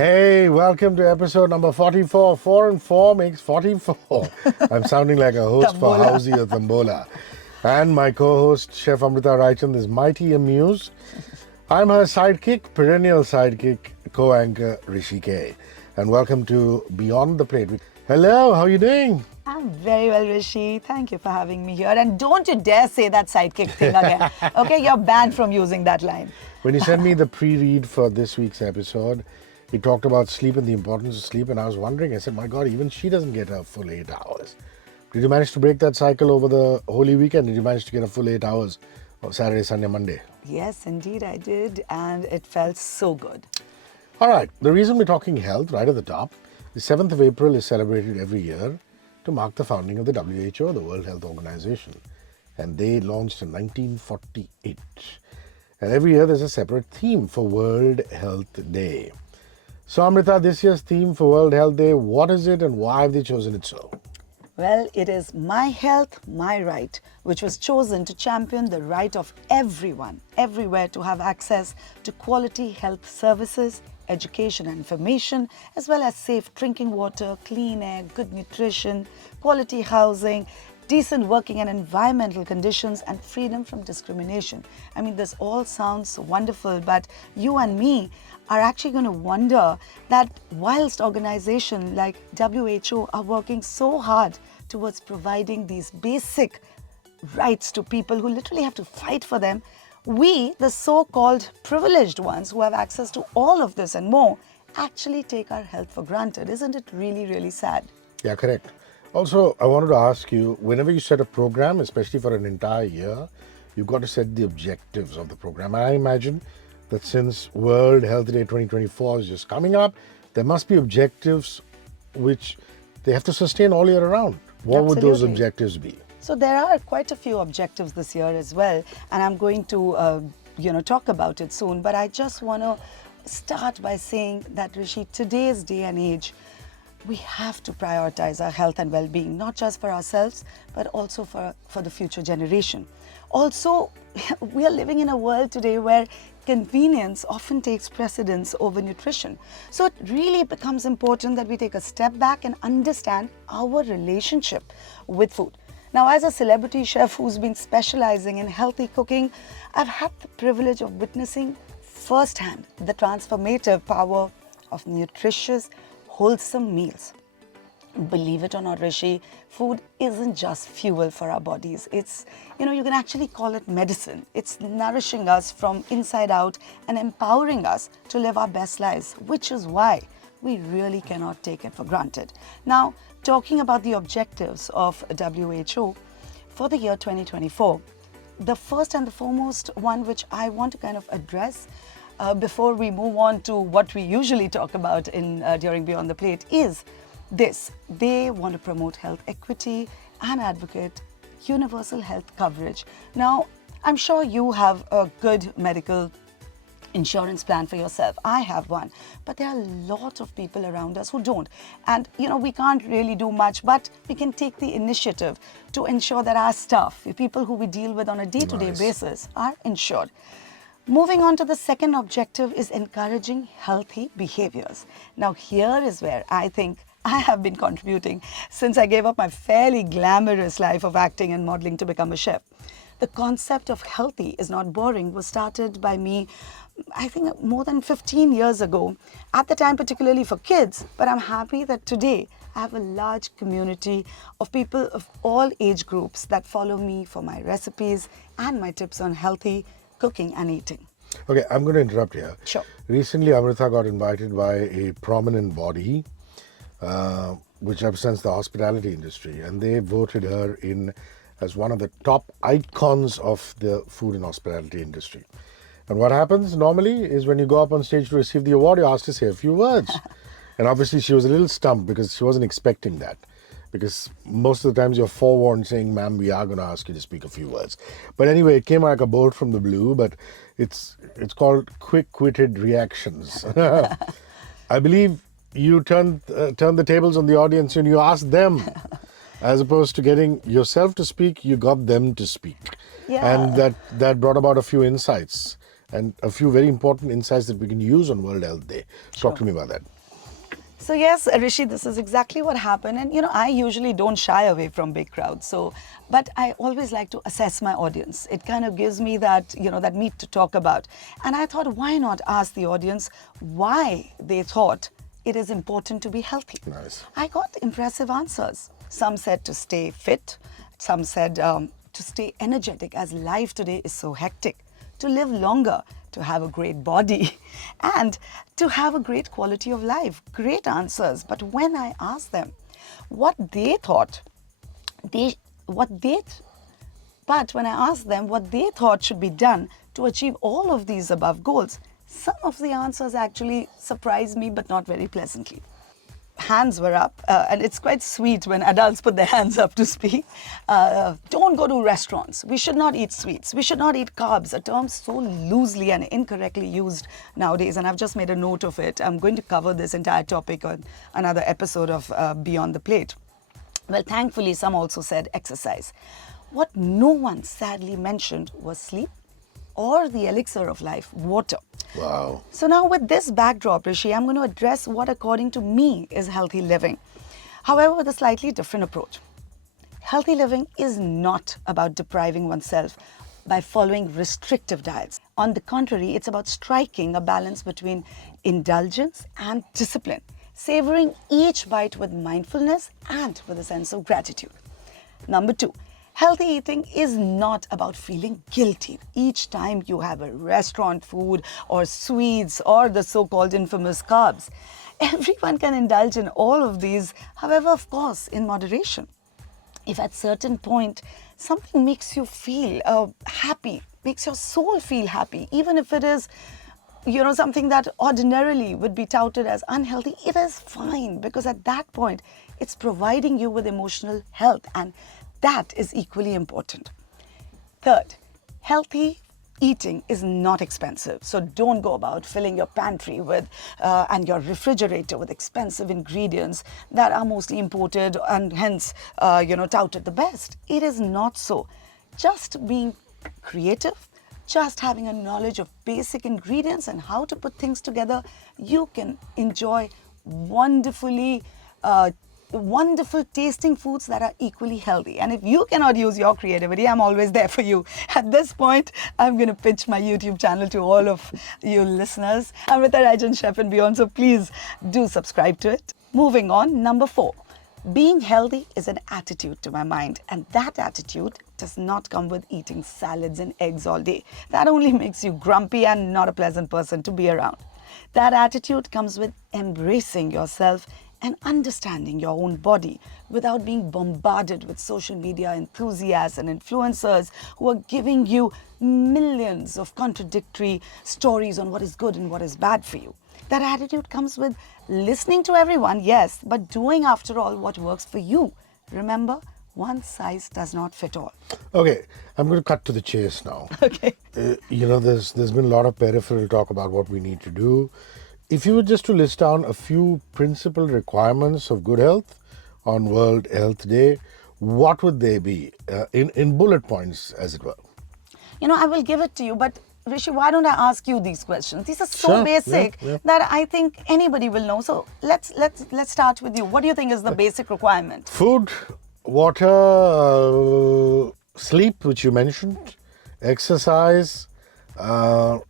Hey, welcome to episode number 44. 4 and 4 makes 44. I'm sounding like a host for Tambola. Housie or Tambola. And my co-host, Chef Amrita Raichand, is mighty amused. I'm her sidekick, perennial sidekick, co-anchor Hrishi K. And welcome to Beyond the Plate. Hello, how are you doing? I'm very well, Rishi. Thank you for having me here. And don't you dare say that sidekick thing again. Okay, you're banned from using that line. When you sent me the pre-read for this week's episode, he talked about sleep and the importance of sleep, and I was wondering, I said, my God, even she doesn't get her full 8 hours. Did you manage to break that cycle over the Holy Weekend? Did you manage to get a full 8 hours on Saturday, Sunday, Monday? Yes, indeed I did. And it felt so good. All right, the reason we're talking health right at the top, the 7th of April is celebrated every year to mark the founding of the WHO, the World Health Organization. And they launched in 1948. And every year there's a separate theme for World Health Day. So Amrita, this year's theme for World Health Day, what is it and why have they chosen it so? Well, it is My Health, My Right, which was chosen to champion the right of everyone, everywhere, to have access to quality health services, education and information, as well as safe drinking water, clean air, good nutrition, quality housing, decent working and environmental conditions, and freedom from discrimination. I mean, this all sounds wonderful, but you and me are actually going to wonder that whilst organizations like WHO are working so hard towards providing these basic rights to people who literally have to fight for them, we, the so-called privileged ones who have access to all of this and more, actually take our health for granted. Isn't it really, really sad? Yeah, correct. Also, I wanted to ask you, whenever you set a program, especially for an entire year, you've got to set the objectives of the program. And I imagine that since World Health Day 2024 is just coming up, there must be objectives which they have to sustain all year around. What would those Absolutely. objectives be? So there are quite a few objectives this year as well, and I'm going to talk about it soon. But I just want to start by saying that, Rishi, today's day and age, we have to prioritize our health and well-being, not just for ourselves, but also for the future generation. Also, we are living in a world today where convenience often takes precedence over nutrition. So it really becomes important that we take a step back and understand our relationship with food. Now, as a celebrity chef who's been specializing in healthy cooking, I've had the privilege of witnessing firsthand the transformative power of nutritious, wholesome meals. Believe it or not, Rishi, food isn't just fuel for our bodies. It's, you can actually call it medicine. It's nourishing us from inside out and empowering us to live our best lives, which is why we really cannot take it for granted. Now, talking about the objectives of WHO for the year 2024, the first and the foremost one which I want to kind of address before we move on to what we usually talk about during Beyond the Plate is this. They want to promote health equity and advocate universal health coverage. Now, I'm sure you have a good medical insurance plan for yourself. I have one, but there are a lot of people around us who don't. And, we can't really do much, but we can take the initiative to ensure that our staff, the people who we deal with on a day-to-day basis, are insured. Moving on to the second objective is encouraging healthy behaviors. Now, here is where I think I have been contributing since I gave up my fairly glamorous life of acting and modeling to become a chef. The concept of healthy is not boring was started by me, I think, more than 15 years ago, at the time particularly for kids, but I'm happy that today I have a large community of people of all age groups that follow me for my recipes and my tips on healthy cooking and eating. Okay, I'm going to interrupt here. Sure. Recently, Amrita got invited by a prominent body which represents the hospitality industry, and they voted her in as one of the top icons of the food and hospitality industry. And what happens normally is when you go up on stage to receive the award, you're asked to say a few words. And obviously she was a little stumped because she wasn't expecting that. Because most of the times you're forewarned saying, ma'am, we are going to ask you to speak a few words. But anyway, it came like a bolt from the blue, but it's called quick-witted reactions. I believe you turn the tables on the audience and you ask them. As opposed to getting yourself to speak, you got them to speak. Yeah. And that brought about a few insights. and a few very important insights that we can use on World Health Day. Talk to me about that. So yes, Rishi, this is exactly what happened. And I usually don't shy away from big crowds. But I always like to assess my audience. It kind of gives me that, that meat to talk about. And I thought, why not ask the audience why they thought it is important to be healthy? Nice. I got impressive answers. Some said to stay fit. Some said to stay energetic as life today is so hectic. To live longer, to have a great body, and to have a great quality of life. Great answers. But when I asked them what they thought, but when I asked them what they thought should be done to achieve all of these above goals, some of the answers actually surprised me, but not very pleasantly. Hands were up, and it's quite sweet when adults put their hands up to speak. Don't go to restaurants. We should not eat sweets. We should not eat carbs, a term so loosely and incorrectly used nowadays, and I've just made a note of it. I'm going to cover this entire topic on another episode of Beyond the Plate. Well, thankfully, some also said exercise. What no one sadly mentioned was sleep or the elixir of life, water. Wow. So now with this backdrop, Rishi, I'm going to address what according to me is healthy living. However, with a slightly different approach. Healthy living is not about depriving oneself by following restrictive diets. On the contrary, it's about striking a balance between indulgence and discipline, savoring each bite with mindfulness and with a sense of gratitude. Number 2. Healthy eating is not about feeling guilty each time you have a restaurant food or sweets or the so-called infamous carbs. Everyone can indulge in all of these, however, of course, in moderation. If at certain point something makes you feel happy, makes your soul feel happy, even if it is something that ordinarily would be touted as unhealthy, it is fine, because at that point it's providing you with emotional health, and that is equally important. Third, healthy eating is not expensive. So don't go about filling your pantry with and your refrigerator with expensive ingredients that are mostly imported and hence touted the best. It is not so. Just being creative, just having a knowledge of basic ingredients and how to put things together, you can enjoy wonderful tasting foods that are equally healthy. And if you cannot use your creativity, I'm always there for you. At this point, I'm going to pitch my YouTube channel to all of you listeners. Amrita Raichand Chef and beyond, so please do subscribe to it. Moving on, number 4. Being healthy is an attitude to my mind, and that attitude does not come with eating salads and eggs all day. That only makes you grumpy and not a pleasant person to be around. That attitude comes with embracing yourself and understanding your own body without being bombarded with social media enthusiasts and influencers who are giving you millions of contradictory stories on what is good and what is bad for you. That attitude comes with listening to everyone, yes, but doing, after all, what works for you. Remember, one size does not fit all. Okay, I'm going to cut to the chase now. Okay. There's been a lot of peripheral talk about what we need to do. If you were just to list down a few principal requirements of good health on World Health Day, what would they be in bullet points, as it were? I will give it to you, but Rishi, why don't I ask you these questions? These are so Sure, basic yeah. that I think anybody will know. So let's start with you. What do you think is the basic requirement? Food, water, sleep, which you mentioned, exercise, I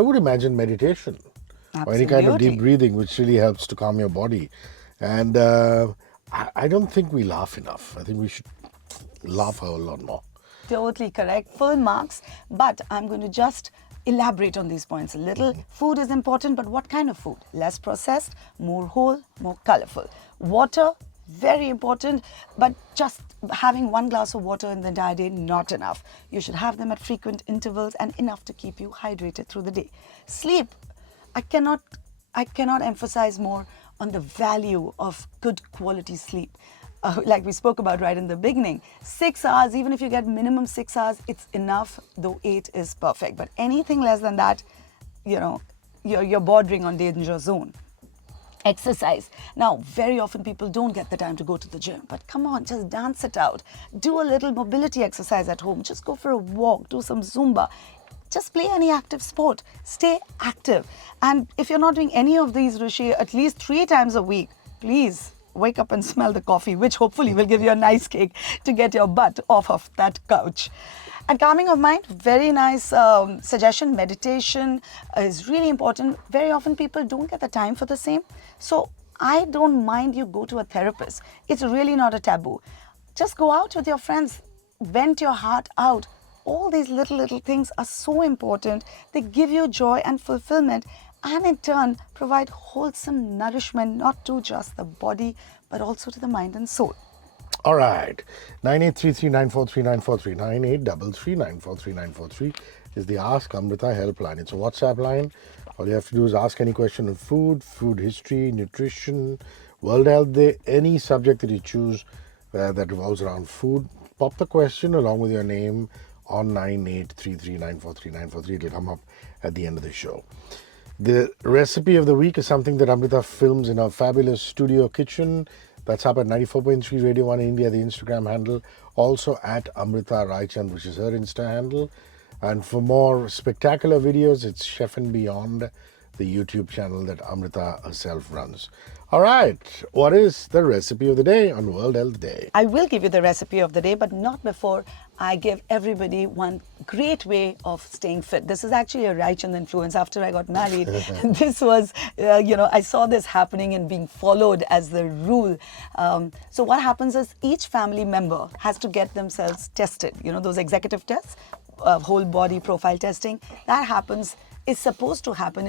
would imagine meditation. Or any kind of Absolutely. deep breathing, which really helps to calm your body. And I don't think we laugh enough. I think we should laugh a lot more. Totally correct. Full marks. But I'm going to just elaborate on these points a little. Food is important, but what kind of food? Less processed, more whole, more colorful. Water, very important, but just having one glass of water in the entire day, not enough. You should have them at frequent intervals and enough to keep you hydrated through the day. Sleep. I cannot emphasize more on the value of good quality sleep. Like we spoke about right in the beginning, 6 hours, even if you get minimum 6 hours, it's enough, though 8 is perfect. But anything less than that, you're bordering on danger zone. Exercise. Now, very often people don't get the time to go to the gym, but come on, just dance it out. Do a little mobility exercise at home. Just go for a walk, do some Zumba. just play any active sport. Stay active. And if you're not doing any of these, Rishi, at least 3 times a week, please wake up and smell the coffee, which hopefully will give you a nice kick to get your butt off of that couch. And calming of mind, very nice suggestion. Meditation is really important. Very often people don't get the time for the same. So I don't mind you go to a therapist. It's really not a taboo. Just go out with your friends, vent your heart out. All these little things are so important. They give you joy and fulfillment, and in turn provide wholesome nourishment, not to just the body, but also to the mind and soul. All right. 9833943943, 9833943943 is the Ask Amrita helpline. It's a WhatsApp line. All you have to do is ask any question on food, food history, nutrition, World Health Day, any subject that you choose that revolves around food. Pop the question along with your name on 9833943943. It'll come up at the end of the show. The recipe of the week is something that Amrita films in her fabulous studio kitchen. That's up at 94.3 Radio 1 India, the Instagram handle. Also at Amrita Raichand, which is her Insta handle. And for more spectacular videos, it's Chef and Beyond, the YouTube channel that Amrita herself runs. All right, what is the recipe of the day on World Health Day? I will give you the recipe of the day, but not before I give everybody one great way of staying fit. This is actually a Raichand influence. After I got married, this was, I saw this happening and being followed as the rule. So what happens is each family member has to get themselves tested. You know, those executive tests, whole body profile testing, is supposed to happen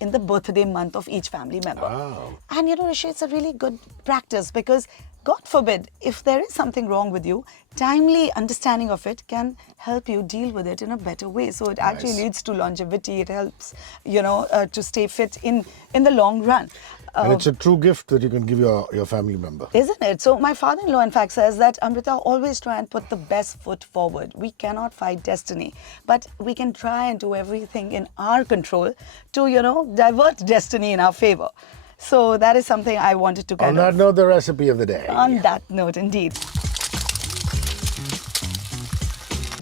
in the birthday month of each family member. Wow. And Rishi, it's a really good practice because God forbid, if there is something wrong with you, timely understanding of it can help you deal with it in a better way. So it actually leads to longevity. It helps, to stay fit in the long run. And it's a true gift that you can give your family member. Isn't it? So my father-in-law, in fact, says that, Amrita, always try and put the best foot forward. We cannot fight destiny, but we can try and do everything in our control to, divert destiny in our favor. So that is something I wanted to On that note, the recipe of the day. On that note, indeed.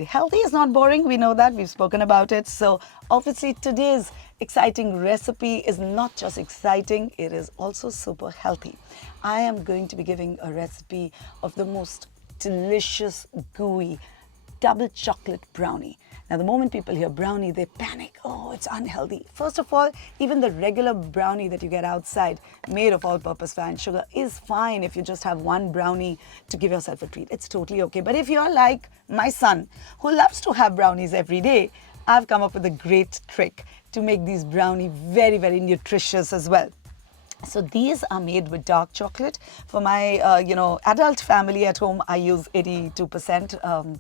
Healthy is not boring. We know that. We've spoken about it. So obviously today's exciting recipe is not just exciting, it is also super healthy. I am going to be giving a recipe of the most delicious, gooey, double chocolate brownie. Now, the moment people hear brownie, they panic. Oh, it's unhealthy. First of all, even the regular brownie that you get outside, made of all-purpose flour and sugar, is fine if you just have one brownie to give yourself a treat. It's totally okay. But if you're like my son, who loves to have brownies every day, I've come up with a great trick to make these brownie very, very nutritious as well. So these are made with dark chocolate. For my, adult family at home, I use 82%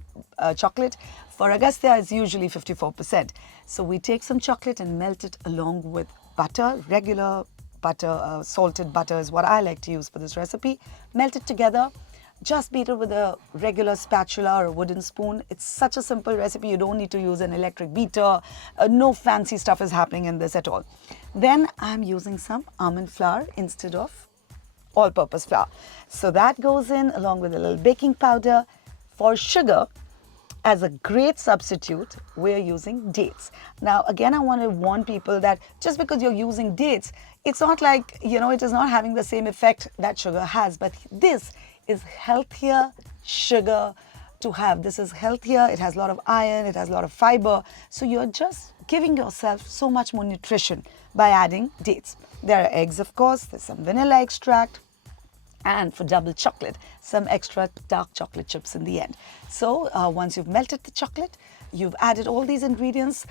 chocolate. For Agastya, it's usually 54%. So we take some chocolate and melt it along with butter. Regular butter, salted butter is what I like to use for this recipe. Melt it together. Just beat it with a regular spatula or a wooden spoon. It's such a simple recipe. You don't need to use an electric beater. No fancy stuff is happening in this at all. Then I'm using some almond flour instead of all-purpose flour. So that goes in along with a little baking powder. For sugar, as a great substitute, we're using dates. Now, again, I want to warn people that just because you're using dates, it's not like, it is not having the same effect that sugar has. But this is healthier sugar to have. This is healthier. It has a lot of iron. It has a lot of fiber. So you're just giving yourself so much more nutrition by adding dates. There are eggs, of course. There's some vanilla extract. And for double chocolate, some extra dark chocolate chips in the end. So once you've melted the chocolate, you've added all these ingredients,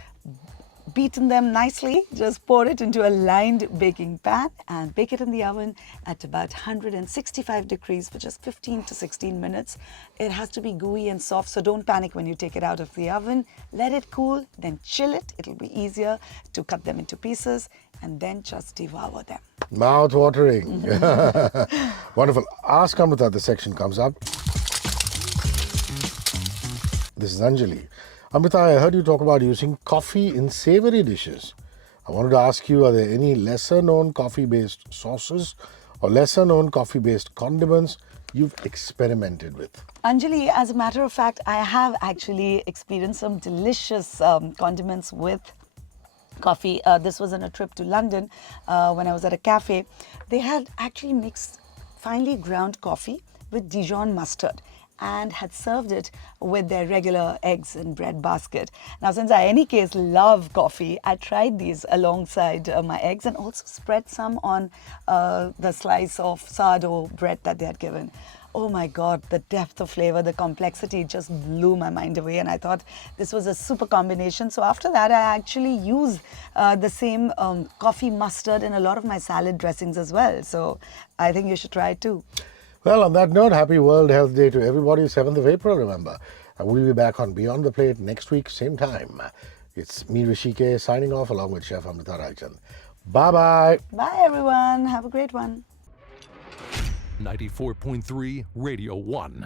beaten them nicely, just pour it into a lined baking pan and bake it in the oven at about 165 degrees for just 15 to 16 minutes. It has to be gooey and soft, so don't panic when you take it out of the oven. Let it cool, then chill it. It'll be easier to cut them into pieces and then just devour them. Mouth-watering. Wonderful. Ask Amrita, the section comes up. This is Anjali. Amrita, I heard you talk about using coffee in savory dishes. I wanted to ask you, are there any lesser-known coffee-based sauces or lesser-known coffee-based condiments you've experimented with? Anjali, as a matter of fact, I have actually experienced some delicious condiments with coffee. This was on a trip to London when I was at a cafe. They had actually mixed finely ground coffee with Dijon mustard and had served it with their regular eggs and bread basket. Now, since I, in any case, love coffee, I tried these alongside my eggs and also spread some on the slice of sourdough bread that they had given. Oh my God, the depth of flavor, the complexity just blew my mind away. And I thought this was a super combination. So after that, I actually use the same coffee mustard in a lot of my salad dressings as well. So I think you should try it too. Well, on that note, happy World Health Day to everybody, 7th of April, remember. And we'll be back on Beyond the Plate next week, same time. It's me, Hrishi K, signing off along with Chef Amrita Raichand. Bye-bye. Bye, everyone. Have a great one. 94.3 Radio 1.